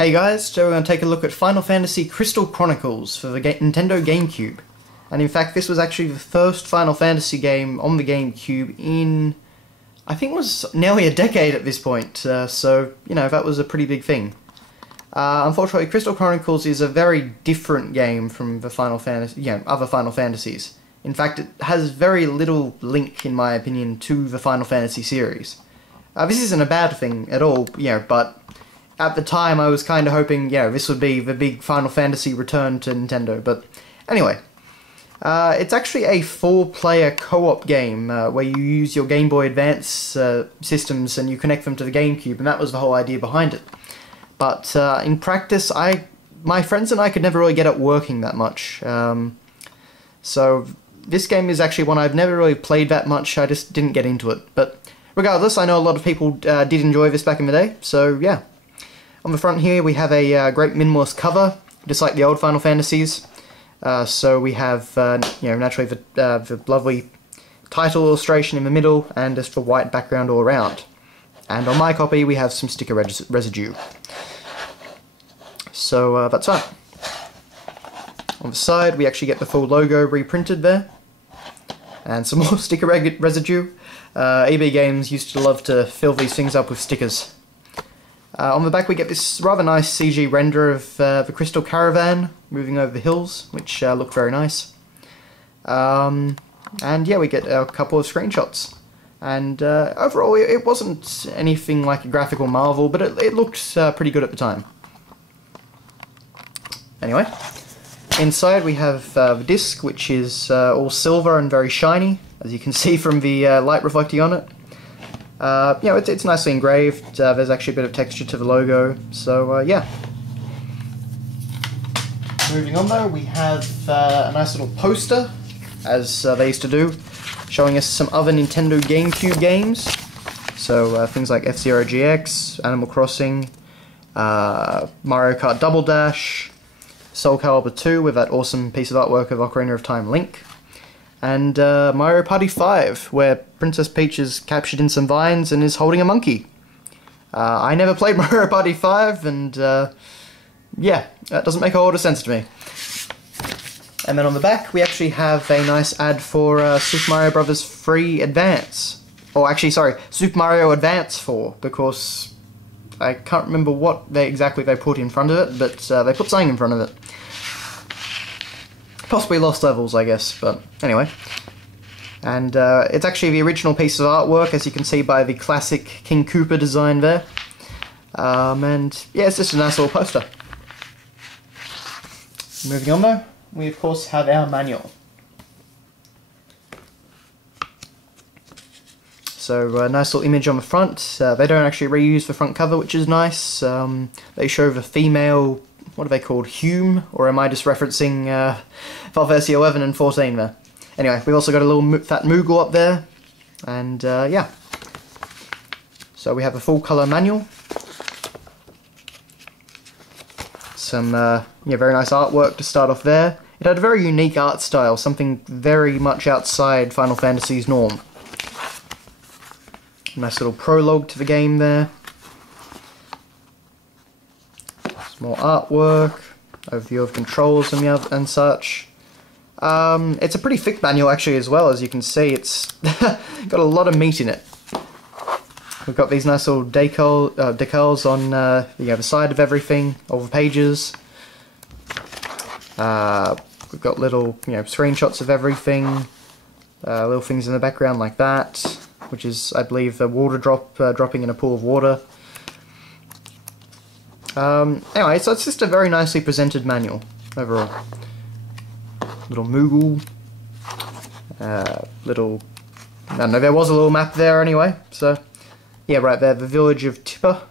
Hey guys, so we're going to take a look at Final Fantasy Crystal Chronicles for the Nintendo Gamecube. And in fact, this was actually the first Final Fantasy game on the Gamecube in, I think it was nearly a decade at this point, so, you know, that was a pretty big thing. Unfortunately, Crystal Chronicles is a very different game from the Final Fantasy, other Final Fantasies. In fact, it has very little link, in my opinion, to the Final Fantasy series. This isn't a bad thing at all, but at the time I was kind of hoping, this would be the big Final Fantasy return to Nintendo, but anyway. It's actually a 4-player co-op game where you use your Game Boy Advance systems and you connect them to the Gamecube, and that was the whole idea behind it. But in practice, my friends and I could never really get it working that much. So this game is actually one I've never really played that much, I just didn't get into it. But regardless, I know a lot of people did enjoy this back in the day, so yeah. On the front here we have a great minimalist cover, just like the old Final Fantasies. So we have, naturally the lovely title illustration in the middle, and just the white background all around. And on my copy we have some sticker residue. So that's that. On the side we actually get the full logo reprinted there, and some more sticker residue. EB Games used to love to fill these things up with stickers. On the back we get this rather nice CG render of the Crystal Caravan moving over the hills, which look very nice. And yeah, we get a couple of screenshots. And overall it wasn't anything like a graphical marvel, but it looked pretty good at the time. Anyway, inside we have the disc, which is all silver and very shiny, as you can see from the light reflecting on it. It's nicely engraved. There's actually a bit of texture to the logo, so yeah. Moving on though, we have a nice little poster, as they used to do, showing us some other Nintendo GameCube games. So things like F-Zero GX, Animal Crossing, Mario Kart Double Dash, Soul Calibur 2 with that awesome piece of artwork of Ocarina of Time Link, and Mario Party 5, where Princess Peach is captured in some vines and is holding a monkey. I never played Mario Party 5, and yeah, that doesn't make a whole lot of sense to me. And then on the back, we actually have a nice ad for Super Mario Bros. 3 Advance. Or actually, sorry, Super Mario Advance 4, because I can't remember what exactly they put in front of it, but they put something in front of it. Possibly Lost Levels, I guess, but anyway. And it's actually the original piece of artwork, as you can see by the classic King Koopa design there. And yeah, it's just a nice little poster. Moving on though, we of course have our manual. So a nice little image on the front. They don't actually reuse the front cover, which is nice. They show the female, what are they called, Hume? Or am I just referencing Final Fantasy 11 and 14 there? Anyway, we've also got a little fat Moogle up there, and yeah. So we have a full colour manual. Some very nice artwork to start off there. It had a very unique art style, something very much outside Final Fantasy's norm. Nice little prologue to the game there. Some more artwork, overview of controls and such. It's a pretty thick manual actually as well, as you can see. It's got a lot of meat in it. We've got these nice little decals on the side of everything, all the pages. We've got little screenshots of everything, little things in the background like that, which is, I believe, a water drop dropping in a pool of water. Anyway, so it's just a very nicely presented manual overall. Little Moogle, little, I don't know, there was a little map there anyway, so yeah, right there, the village of Tipper.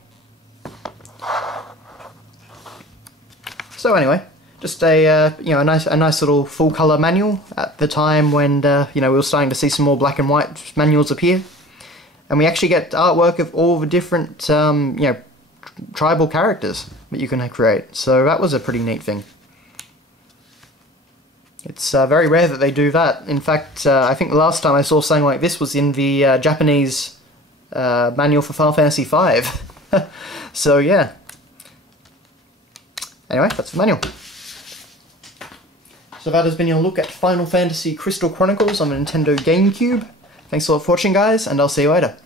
So anyway, just a a nice little full colour manual at the time when we were starting to see some more black and white manuals appear, and we actually get artwork of all the different tribal characters that you can create. So that was a pretty neat thing. It's very rare that they do that. In fact, I think the last time I saw something like this was in the Japanese manual for Final Fantasy V. So yeah. Anyway, that's the manual. So that has been your look at Final Fantasy Crystal Chronicles on the Nintendo GameCube. Thanks a lot for watching, guys, and I'll see you later.